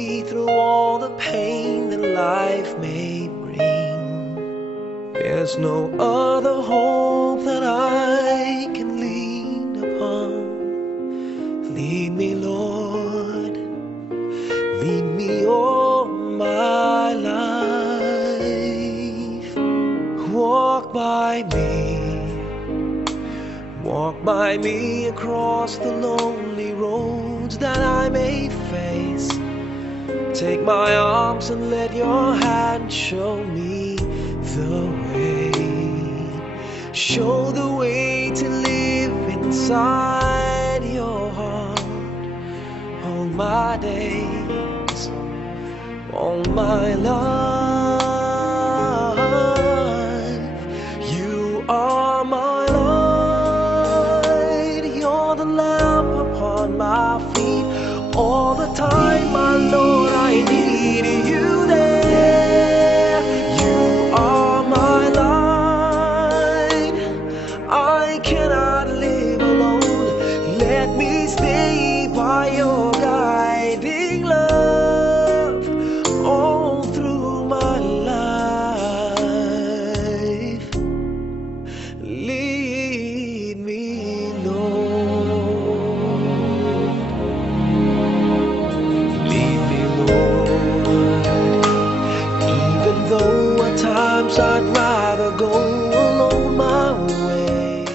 me through all the pain that life may bring. There's no other hope that I can lean upon. Lead me, Lord, lead me all my life. Walk by me across the lonely roads that I may face. Take my arms and let your hand show me the way. Show the way to live inside your heart all my days, all my life. You are my light, you're the lamp upon my feet. All the time, my Lord, I need you there. You are my light, I cannot live alone. Let me stay by your guiding love all through my life. Lead me, Lord. Lead me, Lord. Even though at times I'd rather go alone my way.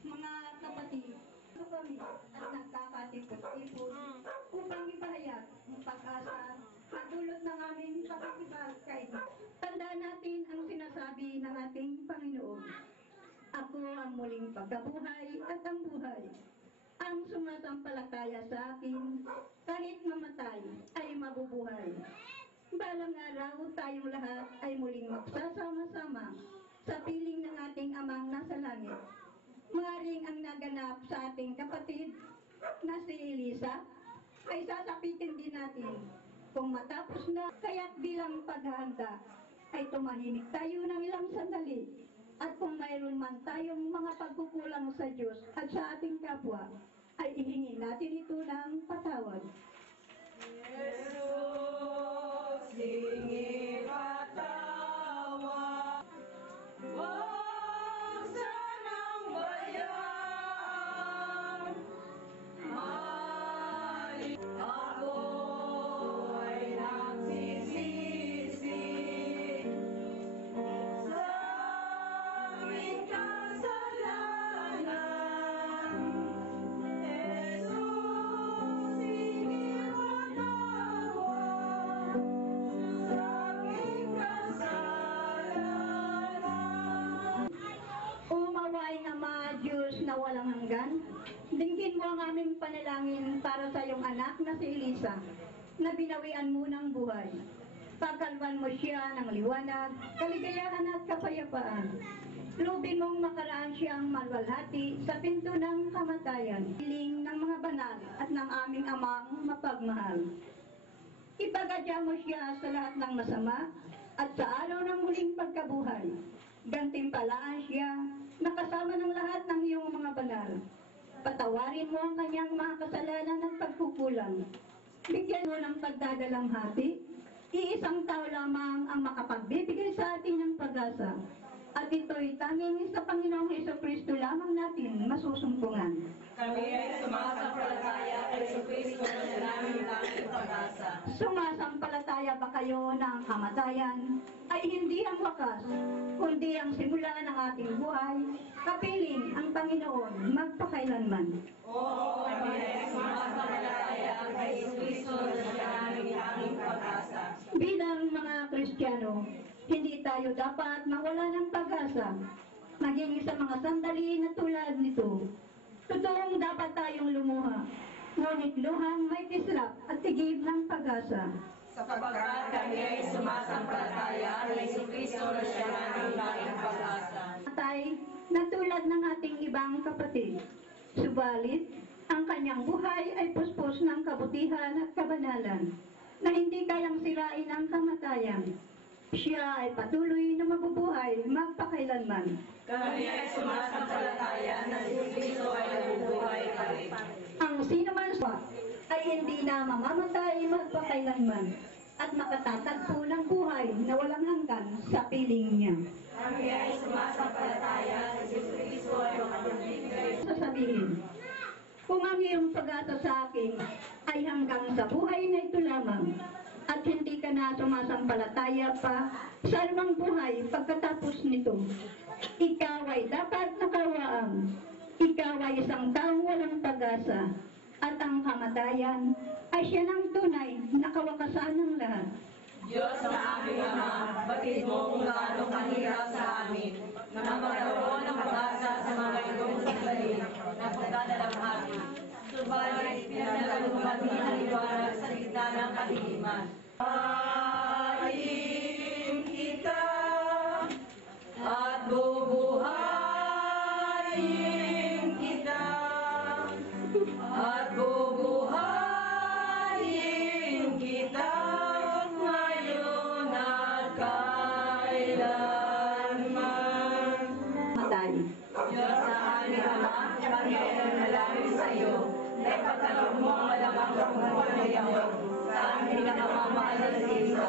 Mga kapatid, ito kami at nagkakatipot-tipot upang ipahayag ang pag-asa at dulot ng aming pakikipagkain. Tandaan natin ang sinasabi ng ating Panginoon. Ako ang muling pagkabuhay at ang buhay. Ang sumasampalataya sa akin, kahit mamatay, ay mabubuhay. Balang araw, tayong lahat ay muling magsasama-sama sa piling ng ating Amang nasa langit. Maaaring ang naganap sa ating kapatid na si Elisa ay sasapitin din natin. Kung matapos na, kaya't bilang paghahanda ay tumahimik tayo ng ilang sandali. At kung mayroon man tayong mga pagkukulang sa Diyos at sa ating kapwa, ay ihingi natin ito ng patawad. Jesus, hingi patawad. Huwag sanang bayaan. Ako ay nagsisisi sa aming kasalanan. Jesus, hingi patawad sa aking kasalanan. Umawaing Ama, Diyos na walang hanggan, dinggin mo ang aming panalangin para sa iyong anak na si Elisa, na binawian mo ng buhay. Pagkalban mo siya ng liwanag, kaligayahan at kapayapaan. Lubin mong makaraan siyang malwalhati sa pinto ng kamatayan. Hiling ng mga banal at ng aming Amang mapagmahal. Ipagadya mo siya sa lahat ng masama at sa araw ng muling pagkabuhay. Gantimpalaan siya na kasama ng lahat ng iyong mga banal. Patawarin mo ang kanyang mga kasalanan at pagkukulang. Bigyan mo ng pagdadalamhati. Iisang tao lamang ang makapagbibigay sa atin ng pag-asa. At ito'y tanging sa Panginoong Hesukristo lamang natin masusumpungan. Kami ay sumasampalataya kay Jesucristo na siya namin tanging pag-asa. Sumasampalataya ba kayo na ang kamatayan ay hindi ang wakas, kundi ang simula ng ating buhay, kapiling ang Panginoon magpakailanman? Oo, kami ay sumasampalataya kay Jesucristo na siya namin tanging pag-asa. Bilang mga Kristiyano, hindi tayo dapat mawala ng pag-asa, maging sa mga sandali na tulad nito. Totoong dapat tayong lumuha, ngunit luhang may kislap at tigib ng pag-asa. Sapagkat kami ay sumasampalataya kay Jesucristo na siya namin tanging pag-asa. Patay na tulad ng ating ibang kapatid. Subalit, ang kanyang buhay ay puspos ng kabutihan at kabanalan na hindi kayang sirain ang kamatayan. Siya ay patuloy na mabubuhay magpakailanman. Kami ay sumasampalataya na si Jesucristo ay nabubuhay pa rin. Ang sino man siya ay hindi na mamamatay magpakailanman at makatatagpo ng buhay na walang hanggan sa piling niya. Kami ay sumasampalataya na si Jesucristo ay makapagbibigay. Sasabihin, kung ang iyong pag-asa sa akin ay hanggang sa buhay na ito lamang, at hindi ka na sumasampalataya pa sa anumang buhay pagkatapos nito, ikaw ay dapat nakawaan. Ikaw ay isang taong walang pag-asa, at ang kamatayan ay siya ng tunay na kawakasan ng lahat. Diyos na aming Ama, batid mo kung gaano kahirap sa amin na magkaroon ng pag-asa sa mga itong sandali na pagdadalanghabi. Subalit, pinaglalumati ang liwanag sa gitna ng kadiliman. Ayin kita at bubuhayin kita at bubuhayin kita ngayon at kailanman. Matay. Diyos sa aming Ama, Panginoon na namin sa iyo, na ipagkaloob mo ang malamang kabubuhay ako sa aming nakamamahal na Kristo.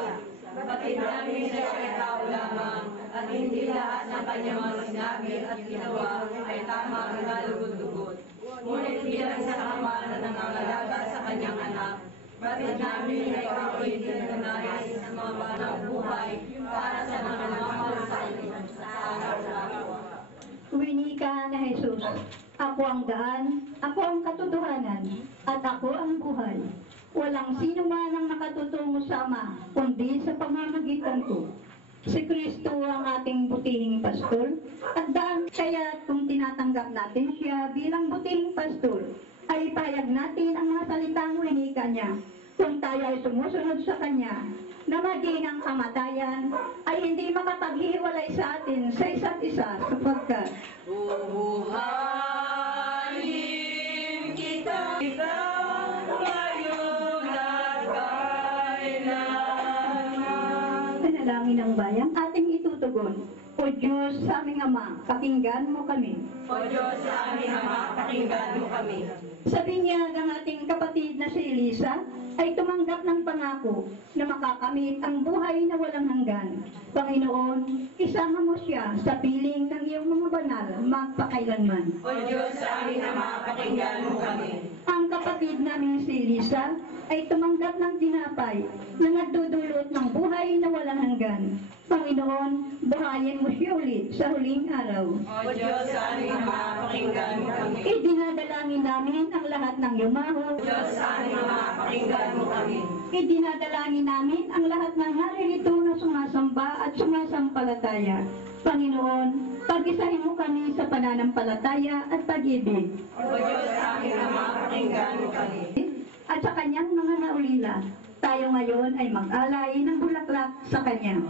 Batid namin siya ay tao lamang, at hindi lahat ng kanyang mga sinabi at ginawa ay tama ang nalugod-lugod. Ngunit bilang sa kamalan na nangangalaga sa kanyang anak, batid namin na ikaw ay dinanais sa mga banang buhay para sa mga namamasay sa araw-araw. Winika na Jesus, ako ang daan, ako ang katotohanan, at ako ang buhay. Walang sino man ang makatutungo sa Ama, kundi sa pamamagitan ko. Si Kristo ang ating butihing pastol, at daan kaya kung tinatanggap natin siya bilang butihing pastol, ay payag natin ang mga salitang winika niya. Kung tayo ay sumusunod sa Kanya, na maging ang kamatayan ay hindi makapaghiwalay sa atin sa isa't isa sapagkat Bubuhayin kita ngayon at kailanman. panalangin ng bayan ating itutugon. O Diyos sa aming Ama, pakinggan mo kami. O Diyos sa aming Ama, pakinggan mo kami. Sa binyag ang ating kapatid na si Elisa ay tumanggap ng pangako na makakamit ang buhay na walang hanggan. Panginoon, isama mo siya sa piling ng iyong mga banal magpakailanman. O Diyos sa aming Ama, pakinggan mo kami. Ang kapatid namin si Elisa ay tumanggap ng tinapay na nagdudulot ng buhay na walang hanggan. Panginoon, buhayin mo siya ulit sa huling araw. O Diyos sa aming Ama, pakinggan mo kami. Idinadalangin namin ang lahat ng yumaho. O Diyos sa aming Ama, pakinggan mo kami. Idinadalangin namin ang lahat ng naririto na sumasamba at sumasampalataya. Panginoon, pag-isahin mo kami sa pananampalataya at pag-ibig. O Diyos sa aming Ama, pakinggan mo kami. At sa kanyang mga naulila, tayo ngayon ay mag-alay ng bulaklak sa kanya.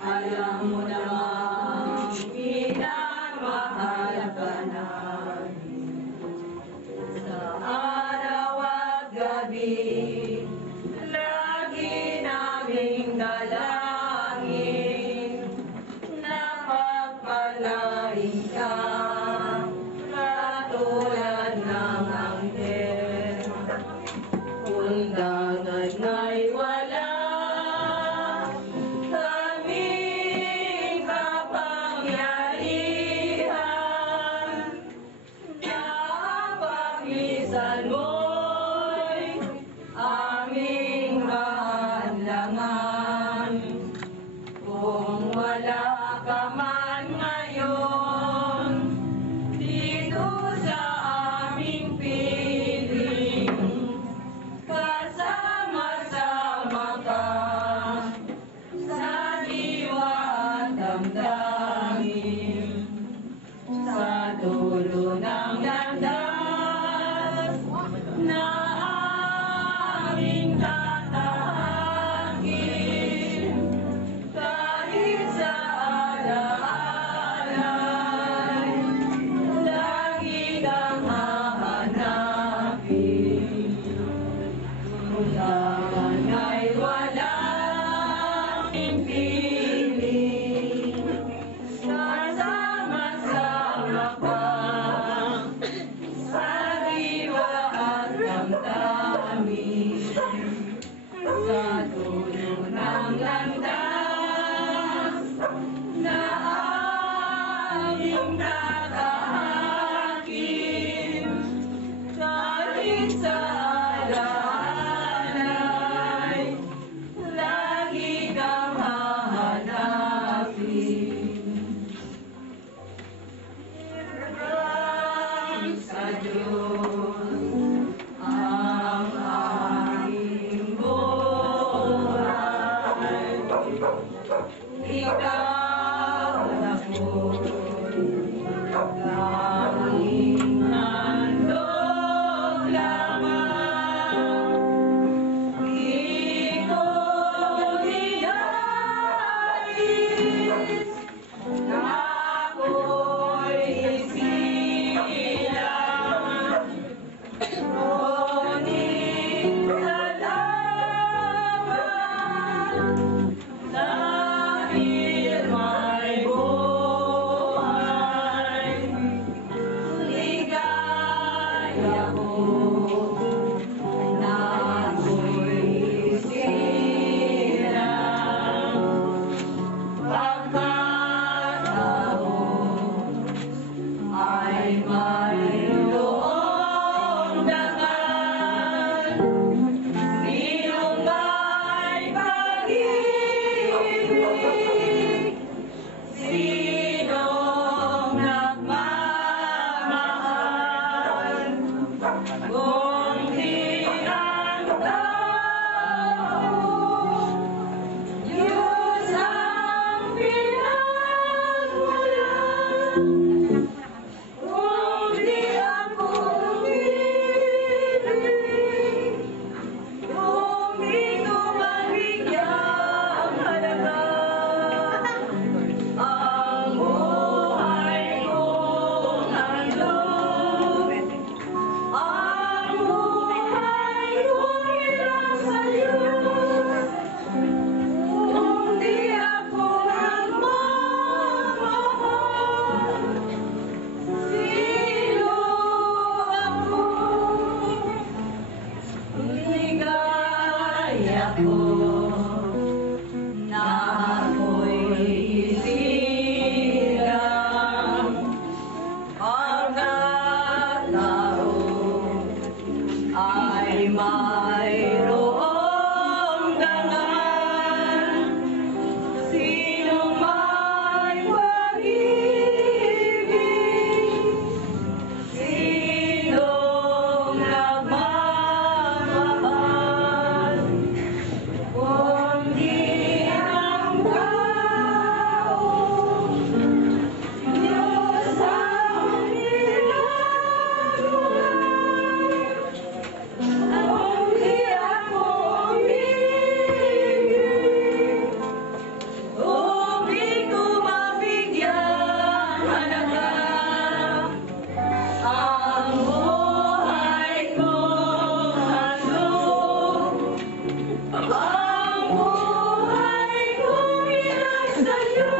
Alam mo namang minamahal ka namin. Sa araw at gabi, lagi naming dalangin na pagpalain ka katulad ng anghel. Undangan ay wala, kami Ulan ay walang piling, sasama-sama pa sa diwa at damdamin, sa dulo ng landas na aming tatahakin, kahit sa alalay, lagi kang hahanapin. Ibrahim sa Diyos ang aking buhay, ikaw na po tanging handog lamang. Di ko ninais na ako'y isilang, ngunit salamat dahil may buhay. Ligaya ko na ako'y isilang, pagkatao ay mayroong dangal. Sinong may pag-ibig, sinong nagmamahal, kung di ang tao, Diyos ang pinagmulan. Kung di ako umibig, kung di ko mabigyang halaga ang buhay kong handog, ang buhay kong ilang sa'yo, kung di ako nagmamahal, sino ako? Ligaya ko na ako'y isilang, pagkatao ay mayroong dangal. Sinong may pag-ibig, sinong nagmamahal, kung di ang tao, Diyos ang pinagmulan. Kung di ako umibig, kung di ko mabigyang halaga ang buhay kong handog, ang buhay kong ilang sa'yo,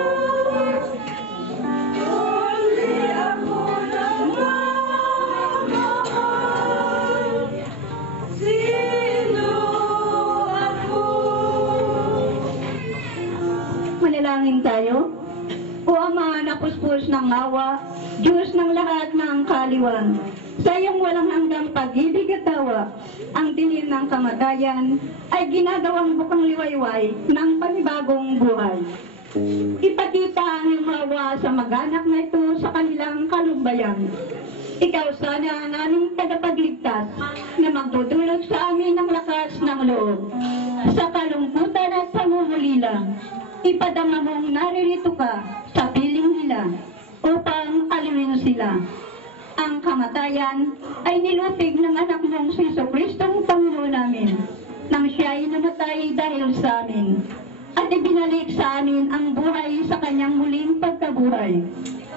kung di ako nagmamahal, sino ako? Manalangin tayo. O Ama na puspos ng awa, Diyos ng lahat ng kaliwan, sa iyong walang hanggang pag-ibig at tawa, ang dilim ng kamatayan ay ginagawang bukang liwayway ng panibagong buhay. Ipakita ang iyong awa sa mag-anak na ito sa kanilang kalumbayan. Ikaw sana ang aming tagapagligtas na magdudulot sa amin ng lakas ng loob. Sa kalungkutan at pangungulila, ipadama mong naririto ka sa piling nila upang aliwin sila. Ang kamatayan ay nilupig ng anak mong si Jesucristong Panginoon namin, nang siya ay namatay dahil sa amin, at ibinalik sa amin ang buhay sa kanyang muling pagkabuhay.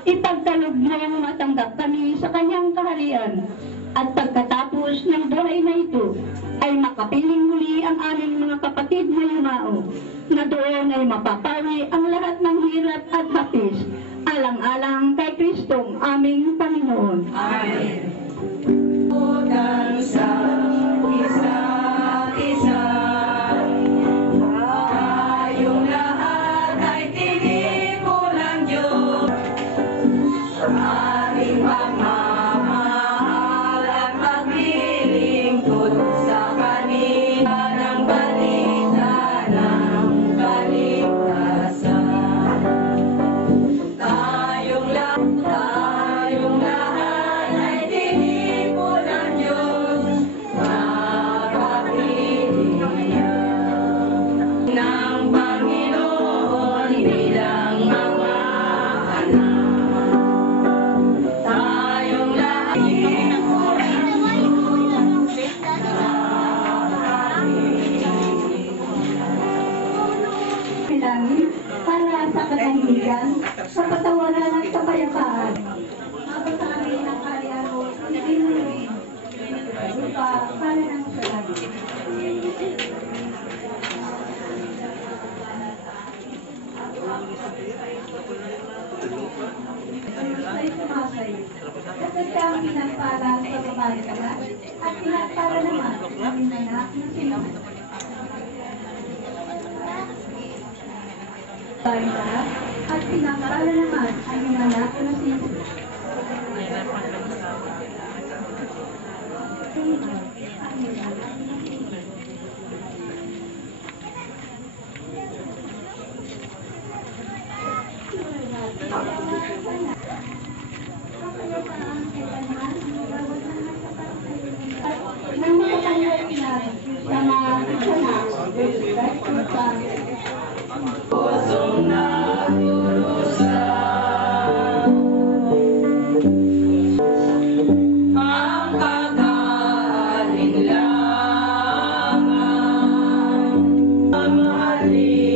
Ipagkaloob mong matanggap kami sa kanyang kaharian At pagkatapos ng buhay na ito, ay makapiling muli ang aming mga kapatid na yumao, na doon ay mapapawi ang lahat ng hirap at hapis, alang-alang kay Kristong aming Panginoon. Amen. Utang sa isa't isa, tayong lahat ay tinipon ng Diyos. Ating pagmamahal at paglilingkod sa kanila ng balita ng kaligtasan. Tayong lahat ay tinipon ng Diyos, mapapilihan ng Panginoon bilang mga anak. Tayong lahat Bilangin para sa katahimikan, sa patawaran at kapayapaan. Mapasami ang kalian mo, hindi mo rin. Lupa, para ng salagi. Ay sumasay. Kapag ka ang pinagpala sa babae ka na, at pinagpala naman ang anak na sino. Babae ka na, at pinagpala naman ang anak na sino. Nang makatanggal na sa mga sana, pusong nagdurusan. Ang kagalinlangan, ang mahalin